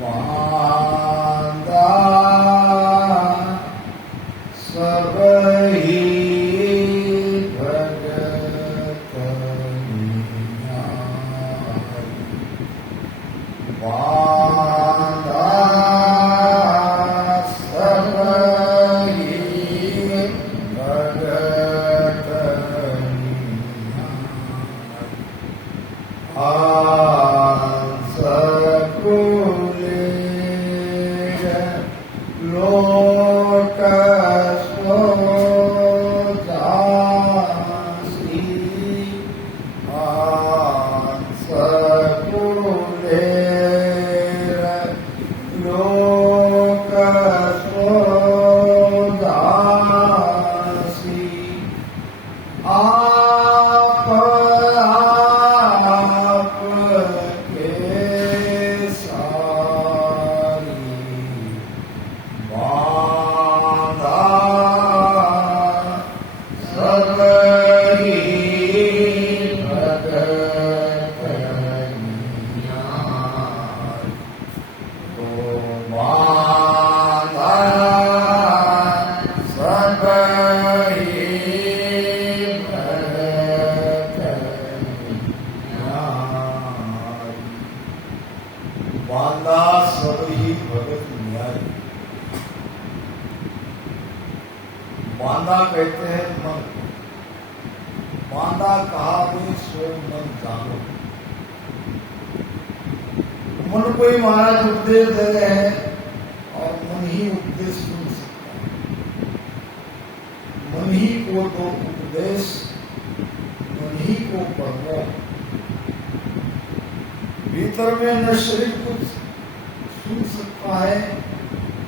वादा सबही भगत वादा सबही भगत लोक स्वदासी सकुलेर लोक स्वदासी आप के सारी वादा सबही भगत तो वादा सबही भगत वादा सबही भगत न्यारी। वादा कहते हैं मन। वादा कहा भी स्वयं मन जानो। मन को ही महाराज उपदेश दे रहे हैं और मन ही उपदेश सुन सकता है। मन ही को तो उपदेश, मन ही को पढ़ो। भीतर में न शरीर कुछ सुन सकता है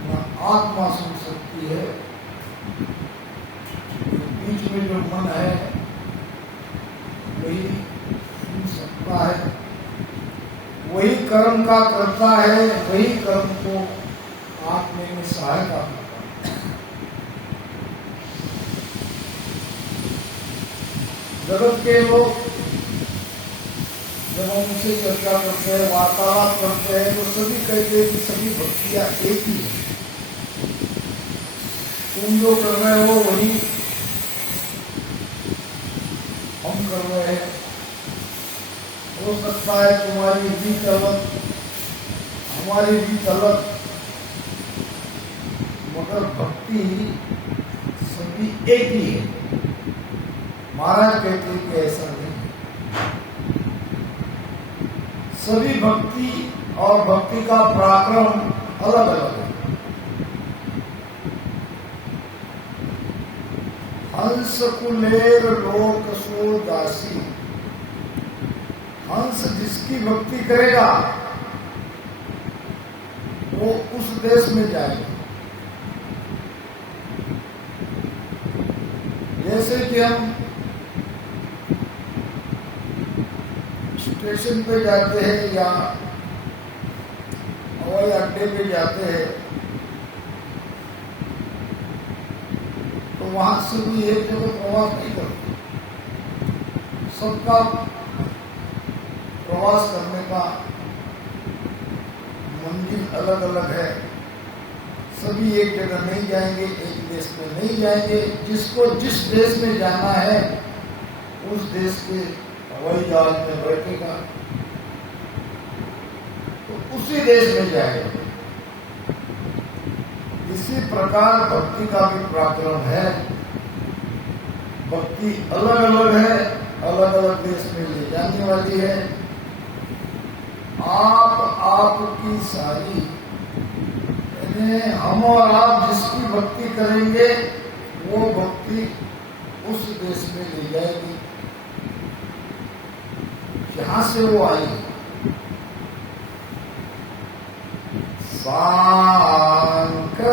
न आत्मा सुन सकती है। बीच में जो मन है वही सुन सकता है, वही कर्म का करता है, वही कर्म को आत्मे में सहायता करता है। जगत के लोग जब हम उनसे चर्चा करते हैं, वार्तालाप करते हैं, तो सभी कहते हैं कि सभी भक्तियां एक ही है। तुम जो कर रहे हो वही हम कर रहे हैं। हो सकता है तुम्हारी रीत अलग, हमारी रीत अलग, मगर भक्ति सभी एक ही है। महाराज कहते हैं कि ऐसा नहीं, सभी भक्ति और भक्ति का पराक्रम अलग अलग है। हंस कुलेर लोक सो दासी। हंस जिसकी भक्ति करेगा वो उस देश में जाएगा। जैसे कि हम स्टेशन पे जाते हैं या हवाई अड्डे पे जाते हैं तो वहां से भी एक जगह प्रवास नहीं करते। सबका प्रवास करने का मंजिल अलग अलग है। सभी एक जगह नहीं जाएंगे, एक देश में नहीं जाएंगे। जिसको जिस देश में जाना है उस देश के हवाई जहाज में बैठेगा तो उसी देश में जाएगा। इसी प्रकार भक्ति का भी पराक्रम है। भक्ति अलग अलग है, अलग अलग देश में ले जाने वाली है। आपकी सारी, यानी हम और आप जिसकी भक्ति करेंगे वो भक्ति उस देश में ले जाएगी जहां से वो आई। सांख्य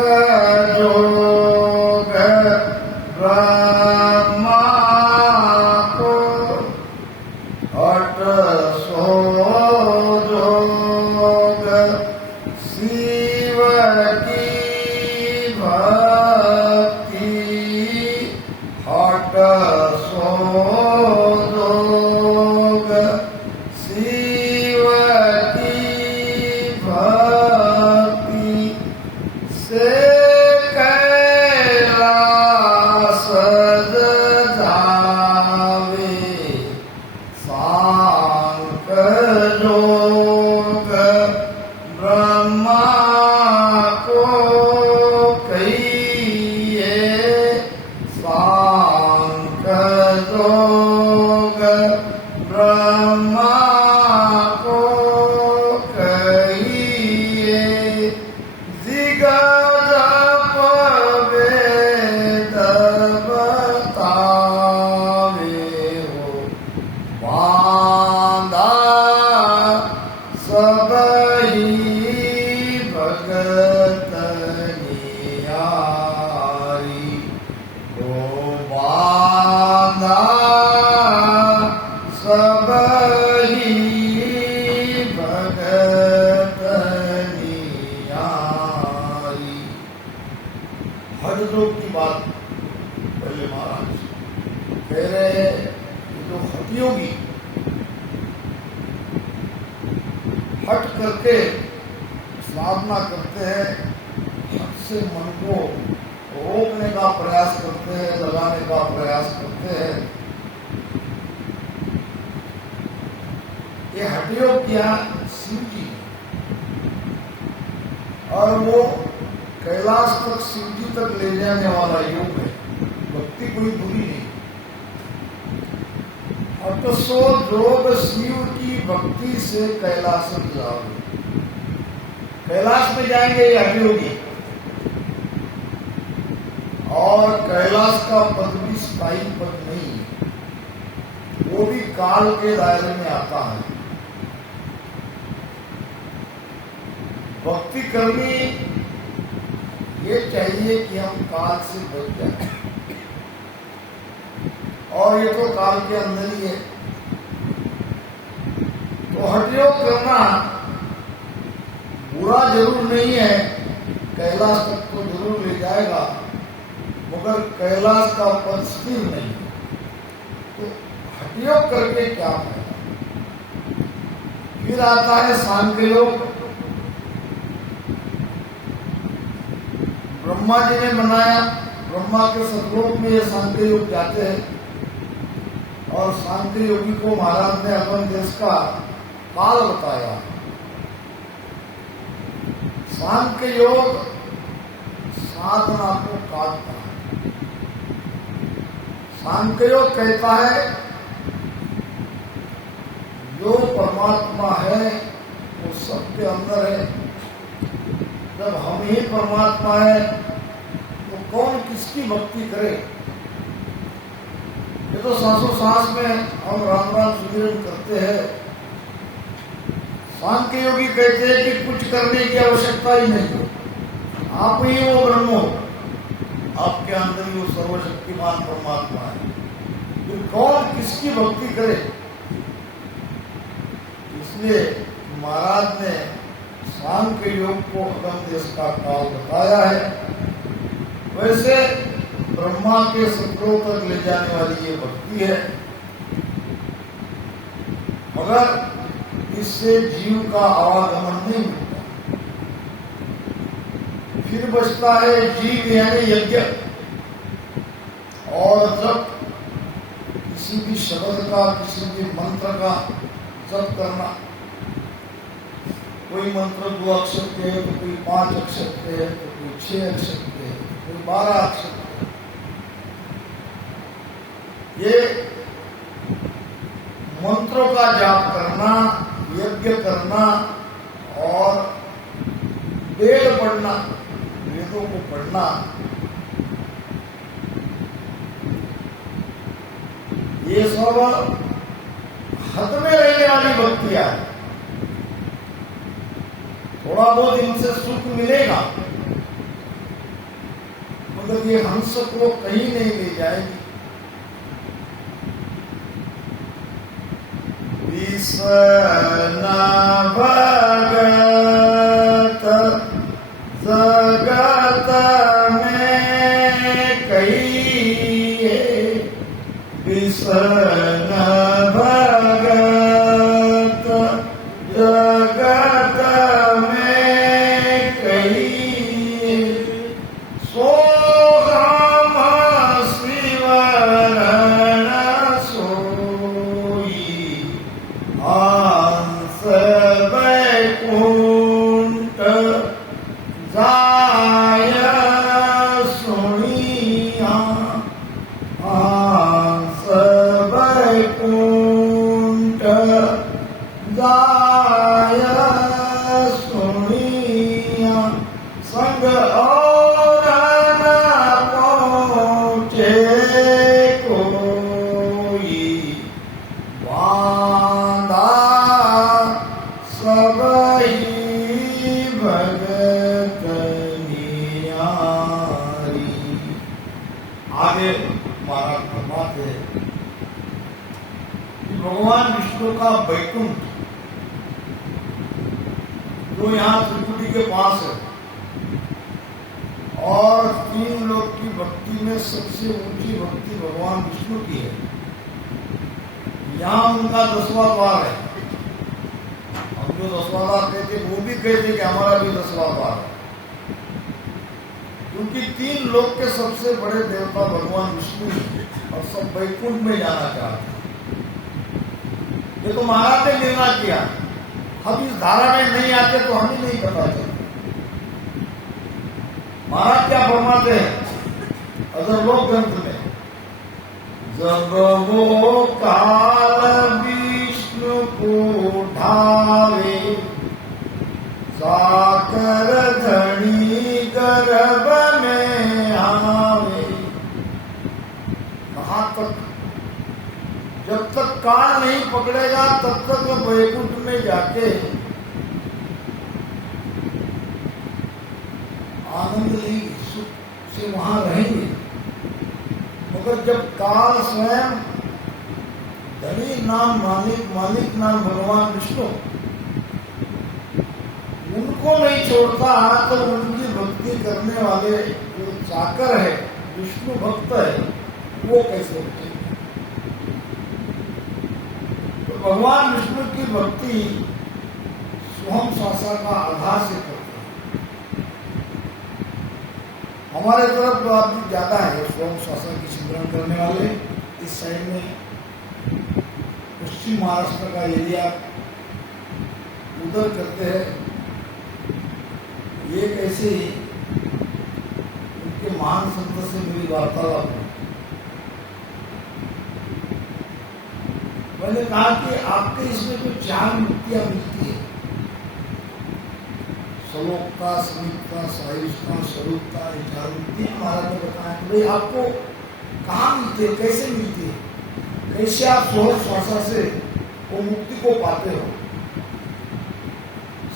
योग ब्रह्मा को हट सो योग शिव की भक्ति हट सो योग शिव की भक्ति को कहिए जिगर वेद बतावे हो बांधा सब ही भगत निहारी हो बांधा सब ही भगत निहारी। हठ योग की बात पहले महाराज कह रहे हैं कि जो हठयोगी हट करके साधना करते हैं, हट से मन को रोकने का प्रयास करते हैं, लगाने का प्रयास करते हैं, ये हठयोग किया शिव जी और वो कैलाश तक शिव जी तक ले जाने वाला योग है। भक्ति कोई बुरी नहीं। और तो सो योग शिव की भक्ति से कैलाश में जाओगे, कैलाश में जाएंगे ये हठयोगी। और कैलाश का पद भी स्थायी पद नहीं है, वो भी काल के दायरे में आता है। भक्ति करनी ये चाहिए कि हम काल से बच जाए, और ये तो काल के अंदर ही है। तो हठयोग करना बुरा जरूर नहीं है, कैलाश तक तो जरूर ले जाएगा, मगर कैलाश का पद स्थिर नहीं। तो हठयोग करके क्या फायदा। फिर आता है सांख्य योग। ब्रह्मा जी ने बनाया, ब्रह्मा के सतलोक में ये सांख्य योग जाते हैं, और सांख्य योगी को महाराज ने अपन देश का काल बताया। सांख्य योग साधना को काटता है। सांख्य योग कहता है जो परमात्मा है वो सबके अंदर है। जब हम ही परमात्मा है तो कौन किसकी भक्ति करे। ये तो सांसों सांस में हम राम राम सुमिरन करते हैं। सांख्य योगी कहते हैं कि कुछ करने की आवश्यकता ही नहीं, आप ही वो ब्रह्म हो, आपके अंदर ही वो सर्वशक्तिमान परमात्मा है। फिर कौन किसकी भक्ति करे। इसलिए महाराज ने सांख्य योग को अगम देश का काल बताया है। वैसे ब्रह्मा के सत्रों तक ले जाने वाली ये भक्ति है, मगर इससे जीव का आवागमन नहीं मिलता। फिर बचता है जीव यानी यज्ञ। और जब किसी भी शब्द का, किसी भी मंत्र का जप करना, कोई मंत्र 2 अक्षर के है, तो कोई 5 अक्षर के है, तो कोई 6 अक्षर के है, तो कोई 12 अक्षर के। ये मंत्रों का जाप करना, यज्ञ करना और वेद पढ़ना, वेदों को पढ़ना, ये सब हद में रहने वाली भक्तियां है। थोड़ा बहुत इनसे सुख मिलेगा, मगर ये हंस को कहीं नहीं ले जाएगी। विष्ण भगत जगत में कहिए, विष्ण भगत जगत में कहिए, सो हम शिवरण सोई हंस बैकुंठ जाय सुनिया, हंस बैकुंठ जाय सुनिया संग और न पहुँचे कोई, बांधा सबही भगत नियारी। आगे महाराज फरमाते भगवान विष्णु का वैकुंठ जो यहाँ त्रिपुटी के पास है और 3 लोक की भक्ति में सबसे ऊंची भक्ति भगवान विष्णु की है। यहाँ उनका 10वां द्वार है। हम जो 10वां द्वार कहते वो भी कहते कि हमारा भी 10वां द्वार है, क्योंकि 3 लोक के सबसे बड़े देवता भगवान विष्णु और सब वैकुंठ में जाना चाहते हैं। ये तो महाराज ने निर्णय किया, हम इस धारा में नहीं आते तो हमें नहीं पता चलता। महाराज क्या फरमाते हैं अधर्लोक ग्रंथ में, जब वो काल विष्णु को ढावे, साकर धनी गर्भ में आवे। कहाँ तक? जब तक काल नहीं पकड़ेगा तब तक वो वैकुंठ में जाके आनंद नहीं सुख से वहां रहेंगे। मगर जब काल स्वयं धनी नाम मालिक, मालिक नाम भगवान विष्णु उनको नहीं छोड़ता तो उनकी भक्ति करने वाले जो चाकर है, विष्णु भक्त है, वो कैसे होते? भगवान विष्णु की भक्ति स्वयं शासा का आधार से करते हैं। हमारे तरफ तो आदमी ज्यादा है स्वयं शासा की सिमरन करने वाले। इस साइड में पश्चिम महाराष्ट्र का एरिया उधर करते हैं। ये कैसे उनके महान संत से मेरी वार्तालाप हुई। मैंने कहा कि आपके इसमें जो 4 मुक्तियां मिलती है, सलोकता, समीपता, सायुष्ता, स्वरूपता, 4 मुक्ति महाराज ने बताया कि भाई आपको कहाँ मिलती है, कैसे मिलती है, कैसे आप सोहर श्वासा से वो मुक्ति को पाते हो।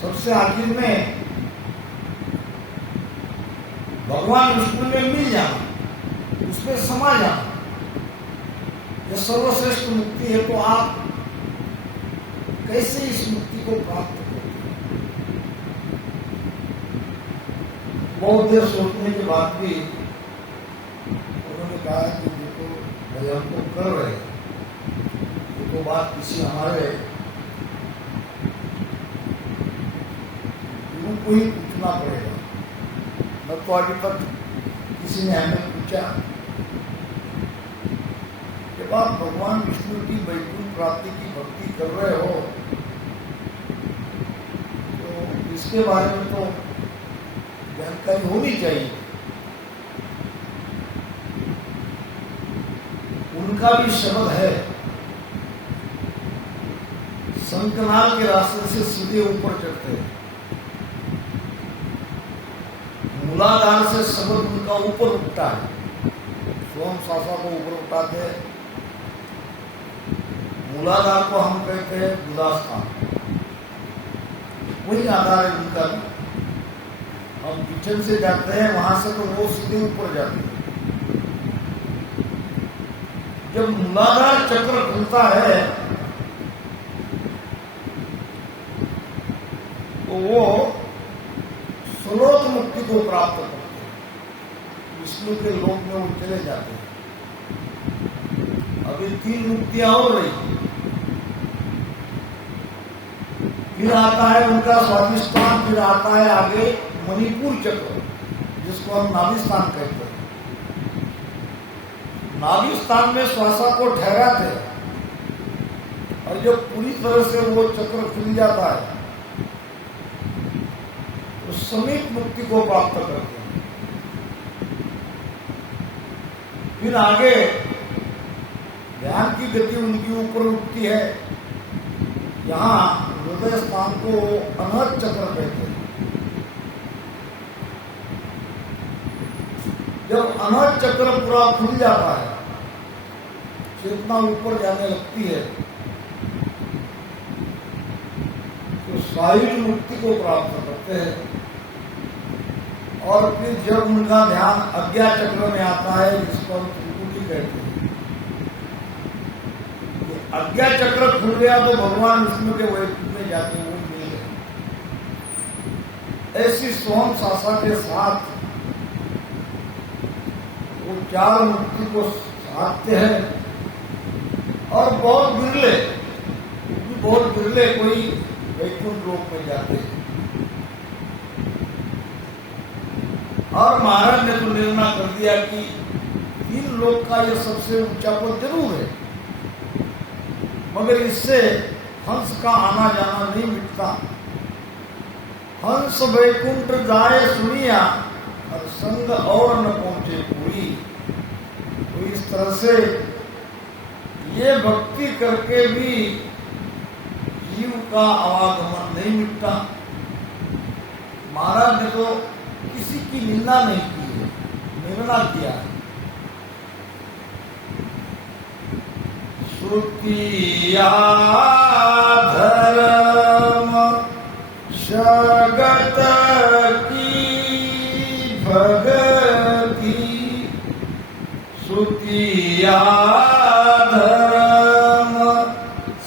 सबसे आखिर में भगवान विष्णु में मिल जाना, उसमें समा जाना, यह सर्वश्रेष्ठ मुक्ति है। तो आप कैसे इस मुक्ति को प्राप्त करेंगे? बहुत देर सोचने के बाद भी उन्होंने कहा कि देखो भाई हम तो कर रहे हैं, तो बात किसी हमारे गुरु को ही पूछना पड़ेगा। न तो अभी तक किसी ने हमें पूछा। जब आप भगवान विष्णु की वैकुंठ प्राप्ति की भक्ति कर रहे हो तो इसके बारे में तो जानकारी होनी चाहिए। उनका भी शब्द है, शंखनाद के रास्ते से सीधे ऊपर चढ़ते हैं। मूलाधार से शब्द उनका ऊपर उठता है, स्वयं शासा को ऊपर उठाते हैं। मूलाधार को हम कहते हैं बुधास्थान, वही आधार है उनका। हम किचन से जाते हैं वहां से तो वो सीधे ऊपर जाते हैं। जब मूलाधार चक्र खुलता है तो वो स्रोत मुक्ति को प्राप्त करते हैं, विष्णु के लोक में वो चले जाते हैं। अभी 3 मुक्तियां हो रही, फिर आता है उनका स्वादिष्ठान, फिर आता है आगे मणिपुर चक्र जिसको हम नाभिस्थान कहते हैं। नाभिस्थान में श्वासा को ठहराते हैं और जब पूरी तरह से वो चक्र खुल जाता है तो समीप मुक्ति को प्राप्त करते हैं। फिर आगे ध्यान की गति उनकी ऊपर उठती है, यहाँ हृदय स्थान को अनहद चक्र कहते हैं। जब अनहद चक्र पूरा खुल जाता है, चेतना ऊपर जाने लगती है, तो शारीरिक मुक्ति को प्राप्त करते हैं। और फिर जब उनका ध्यान अज्ञा चक्र में आता है, जिसको हम त्रिपुटी कहते हैं, अज्ञा चक्र खुल गया तो भगवान विष्णु के वैकुंठ में जाके वो मिल गए। ऐसी सोहम सासा के साथ वो चार मुक्ति को साधते हैं। और बहुत बिरले कोई वैकुंठ लोक में जाते हैं। और महाराज ने तो निर्णय कर दिया कि 3 लोक का यह सबसे ऊंचा पद जरूर है, मगर इससे हंस का आना जाना नहीं मिटता। हंस वैकुंठ जाए सुनिया, और संग और न पहुंचे कोई। तो इस तरह से ये भक्ति करके भी जीव का आवागमन नहीं मिटता। महाराज ने तो किसी की निंदा नहीं की है, निर्णय किया है। श्रुतिया धर्म जगत की भगति, श्रुतिया धर्म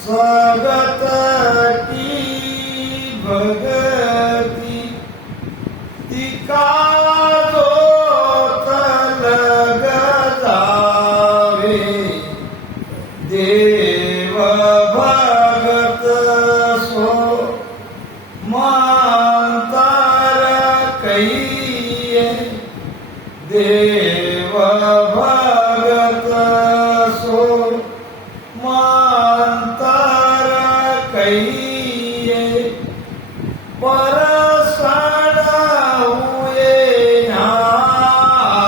जगत की भगति, तिका दो तलग जावे, देव भगत सो मांतर कहिए, देव भगत सो मांतर कहिए, परसण हुए आवे,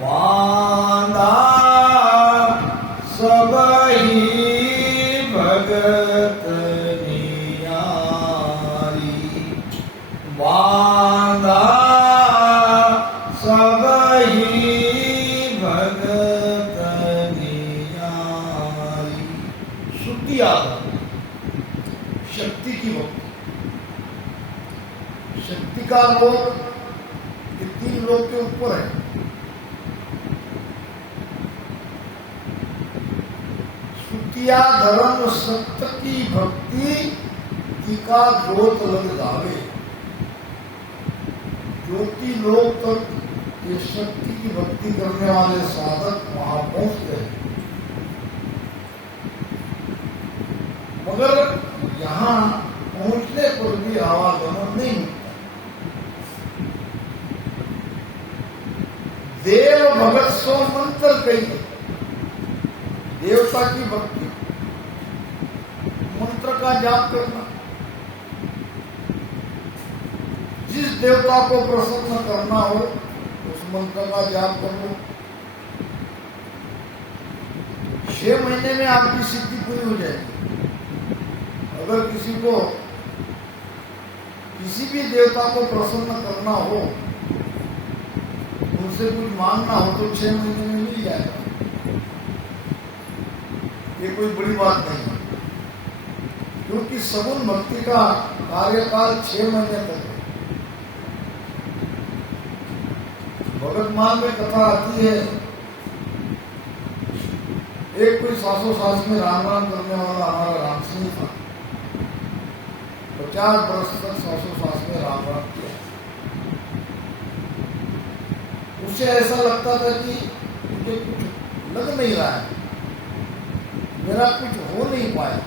बांधा सबही भगत नियारी, बांधा सबही भगत नियारी। शुद्धि आधार, शक्ति की भक्ति। शक्ति का लोक ये 3 लोक के ऊपर है। श्रुतिया धर्म सत्य की भक्ति, टीका ज्योत लग जावे। ज्योति लोक तक ये शक्ति की भक्ति करने वाले साधक वहां पहुंचते हैं, मगर यहाँ पहुंचने पर भी आवागमन नहीं मिलता। देव भगत सो मंत्र कही, देवता की भक्ति, मंत्र का जाप करना। जिस देवता को प्रसन्न करना हो उस मंत्र का जाप कर लो। 6 महीने में आपकी सिद्धि पूरी हो जाएगी। अगर किसी को किसी भी देवता को प्रसन्न करना हो, उनसे कुछ मांगना हो तो 6 महीने में मिल जाएगा। ये कोई बड़ी बात नहीं है, क्योंकि सगुण भक्ति का कार्यकाल 6 महीने तक है। भगवतमान में कथा आती है, एक कोई 700 साल में राम राम करने वाला हमारा राम सिंह था। 50 वर्ष तक 700 साल में राम राम किया। उसे ऐसा लगता था कि मुझे कुछ लग नहीं रहा है, मेरा कुछ हो नहीं पाया।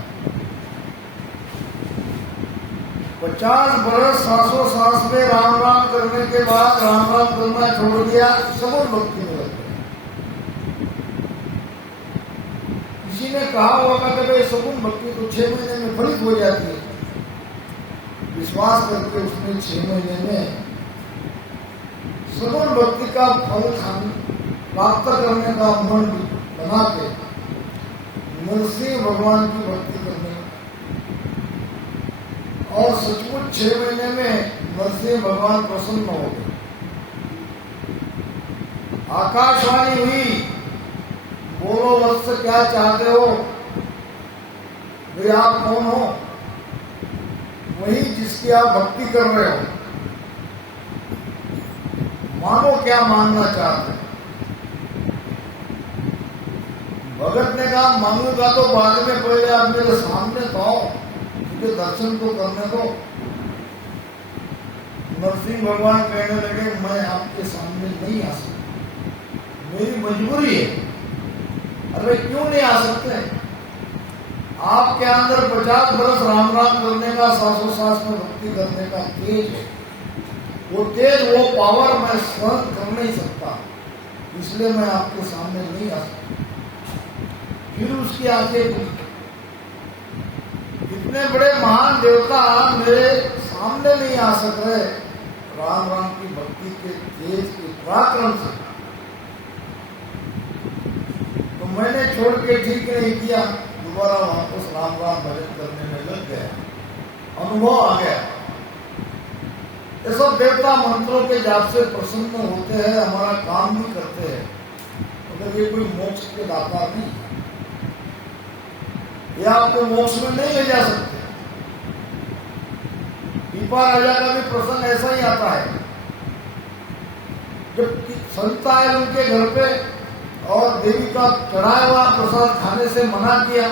50 वर्ष 700 साल में राम राम करने के बाद राम राम करना छोड़ दिया, सगुण भक्ति में लग गया। किसी ने कहा होगा कि भाई सगुण भक्ति तो 6 महीने में फलित हो जाती है। विश्वास करके उसने 6 महीने में सगुण भक्ति का फल प्राप्त करने का मन बना के नरसिंह भगवान की भक्ति करने में। और सचमुच 6 महीने में नरसिंह भगवान प्रसन्न हो गए। आकाशवाणी हुई, बोलो वत्स क्या चाहते हो, वे आप कौन हो? वही जिसकी आप भक्ति कर रहे हो, मानो क्या मांगना चाहते हो। भगत ने कहा मांगूंगा तो बाद में, पहले आप मेरे सामने तो आओ, मुझे दर्शन तो करने दो। नरसिंह भगवान कहने लगे मैं आपके सामने नहीं आ सकता, मेरी मजबूरी है। अरे क्यों नहीं आ सकते? आपके अंदर 50 बरस राम राम करने का, सासों में भक्ति करने का तेज है। वो तेज, वो पावर मैं सहन कर नहीं सकता, इसलिए मैं आपके सामने नहीं आ सकता। फिर उसकी आंखें खुली। इतने बड़े महान देवता मेरे सामने नहीं आ सक रहे राम राम की भक्ति के तेज के पराक्रम से, तो मैंने छोड़ के ठीक नहीं किया, दोबारा वापस राम राम भजन करने में लग गया। अनुभव आ गया। ये सब देवता मंत्रों के जाप से प्रसन्न होते हैं, हमारा काम भी करते हैं, मगर ये कोई मोक्ष के दाता नहीं, ये आपको मोक्ष में नहीं ले जा सकते। पीपा राजा का भी प्रसंग ऐसा ही आता है। जब संता है उनके घर पे और देवी का चढ़ाया हुआ प्रसाद खाने से मना किया,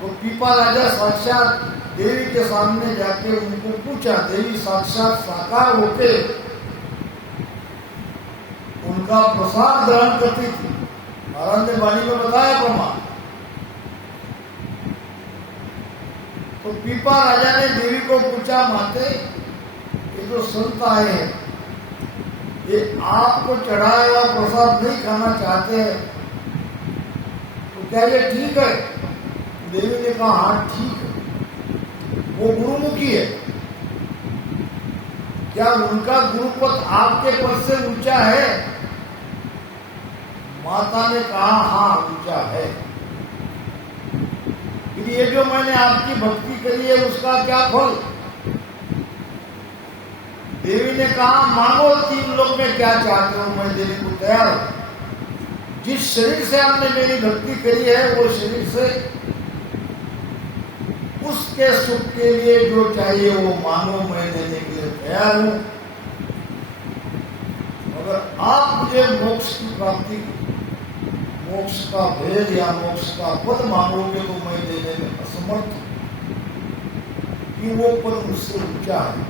तो पीपा राजा साक्षात देवी के सामने जाके उनको पूछा। देवी साक्षात साकार होके उनका प्रसाद ग्रहण करती थी। महाराज ने वाणी में बताया प्रमाण। तो पीपा राजा ने देवी को पूछा, माते ये जो संत आए हैं, ये आपको चढ़ाया हुआ प्रसाद नहीं खाना चाहते हैं, तो क्या ये ठीक है? देवी ने कहा हाँ ठीक है। वो गुरुमुखी है, क्या उनका गुरुपद आपके पद से ऊंचा है? माता ने कहा हाँ ऊंचा है। ये जो मैंने आपकी भक्ति करी है उसका क्या फल? देवी ने कहा मांगो 3 लोक में क्या चाहते हो, मैं देने को तैयार हूं। जिस शरीर से आपने मेरी भक्ति करी है वो शरीर से उसके सुख के लिए जो चाहिए वो मांगो, मैं देने के लिए तैयार हूं। अगर आप मुझे मोक्ष की प्राप्ति, मोक्ष का भेद या मोक्ष का पद मांगोगे तो मैं देने में असमर्थ हूं, कि वो पद मुझसे ऊंचा है।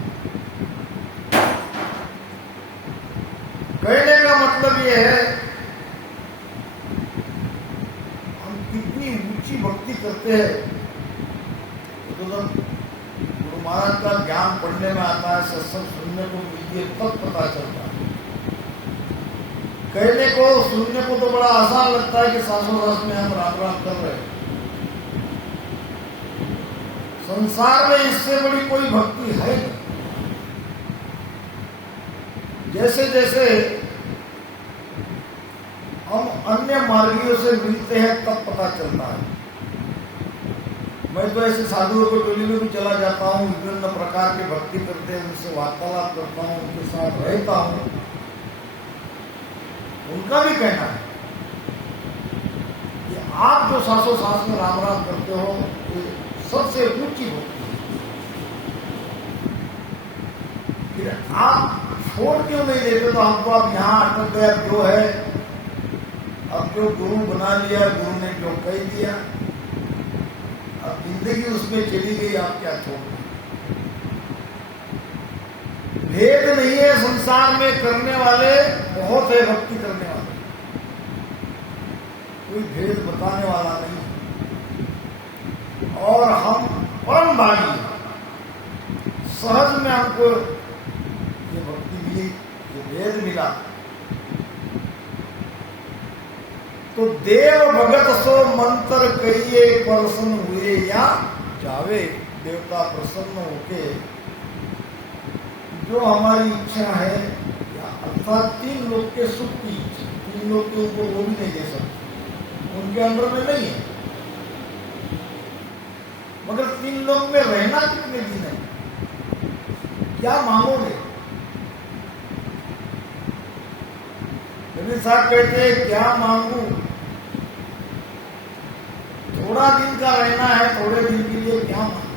कहने का मतलब ये है हम कितनी ऊंची भक्ति करते हैं। तो गुरु महाराज का ज्ञान पढ़ने में आता है, सत्संग सुनने को मिलती है, तब पता चलता है। कहने को सुनने को तो बड़ा आसान लगता है कि सासों रस में हम राम राम कर रहे हैं। संसार में इससे बड़ी कोई भक्ति है नहीं। जैसे जैसे हम अन्य मार्गियों से मिलते हैं तब पता चलता है। मैं तो ऐसे साधुओं को टोली में भी चला जाता हूँ, विभिन्न प्रकार की भक्ति करते हैं, उनसे वार्तालाप करता हूँ, उनके साथ रहता हूँ। उनका भी कहना है कि आप जो सासों सास में राम राम करते हो ये सबसे ऊंची भक्ति है। फिर आप छोड़ क्यों नहीं देते? तो हमको आप यहाँ अटक गया जो है, अब जो गुरु बना लिया, गुरु ने जो कह दिया, अब जिंदगी उसमें चली गई, आप क्या छोड़? भेद नहीं है संसार में, करने वाले बहुत है, भक्ति करने वाले, कोई भेद बताने वाला नहीं। और हम परम भागी, सहज में हमको ये भक्ति मिली, ये भेद मिला। तो देव भगत सो मंत्र कहिए, प्रसन्न हुए या जावे। देवता प्रसन्न होके जो हमारी इच्छा है, अर्थात 3 लोक के सुख की इच्छा, 3 लोक के उनको वो भी नहीं दे सकते, उनके अंडर में नहीं है। मगर 3 लोक में रहना कितने दिन है? क्या मांगोगे? नबी साहब कहते हैं क्या मांगू? थोड़ा दिन का रहना है, थोड़े दिन के लिए क्या मांगू?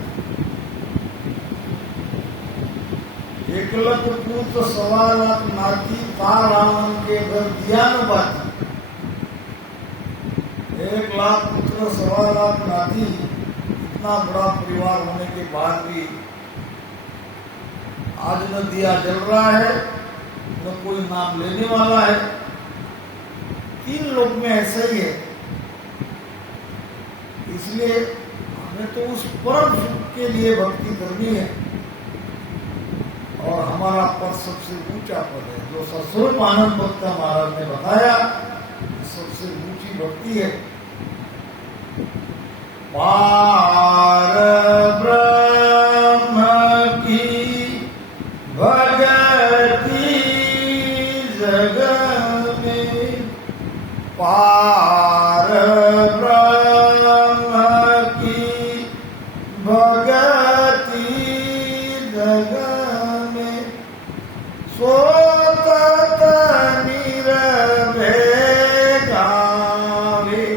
1 लाख पुत्र 1.25 लाख नाती पा रावण के घर दिया न बाती। 1 लाख पुत्र 1.25 लाख नाती, इतना बड़ा परिवार होने के बाद भी आज न दिया जल रहा है, न कोई नाम लेने वाला है। 3 लोक में ऐसा ही है। इसलिए हमें तो उस परम सुख के लिए भक्ति करनी है, और हमारा पद सबसे ऊंचा पद है जो सस्वरूप आनंद भक्त महाराज ने बताया, सबसे ऊंची भक्ति है। पार ब्रह्म की भगति जग में, पार ब्रह्म की भगति जग में, सोतत निरभय गावे,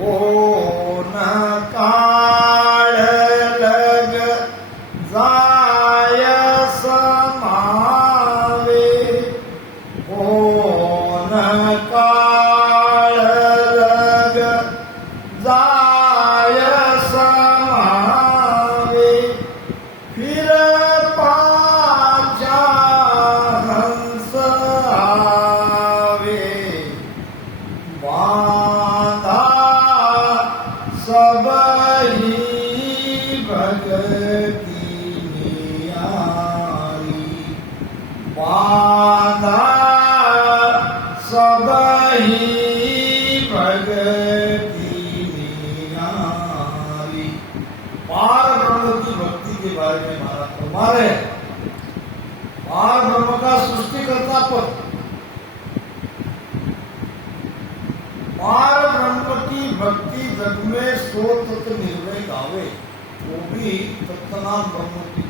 ओ न काल लग जाय समावे, ओ न काल लग जाय समावे, फिर पाछा हंस आवे, बांधा सबही भगति नियारी, बांधा सबही भगति नियारी। पार ब्रह्म की भक्ति के बारे में महाराज फरमा रहे हैं। पार ब्रह्म का सृष्टिकर्ता पद, पार ब्रह्म की भक्ति जग में सो तत्व निर्भय गावे, वो भी तत्नाम ब्रह्म की भक्ति है।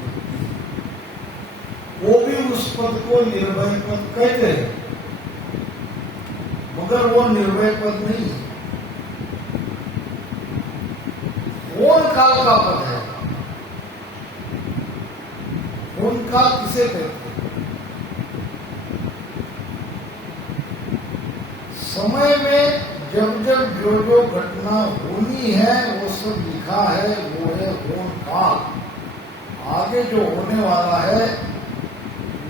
वो भी उस पद को निर्भय पद कहते हैं, मगर वो निर्भय पद नहीं है, होन काल का पद है। होन काल किसे कहते हैं? समय में जब जब जो जो घटना होनी है वो सब लिखा है, वो है होन काल। आगे जो होने वाला है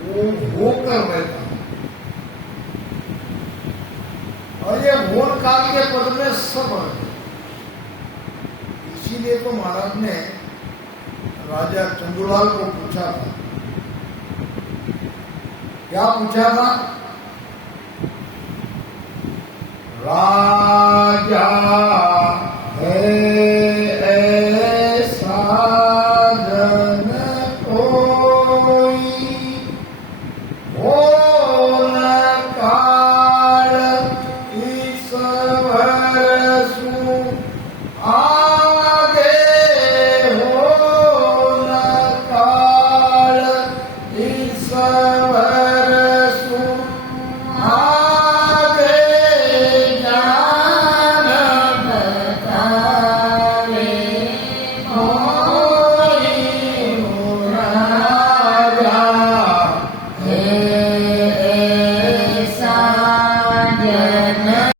वो होकर रहता है, और ये होन काल के पद में सब है। इसीलिए तो महाराज ने राजा चंदूलाल को पूछा था, क्या पूछा था? राजा है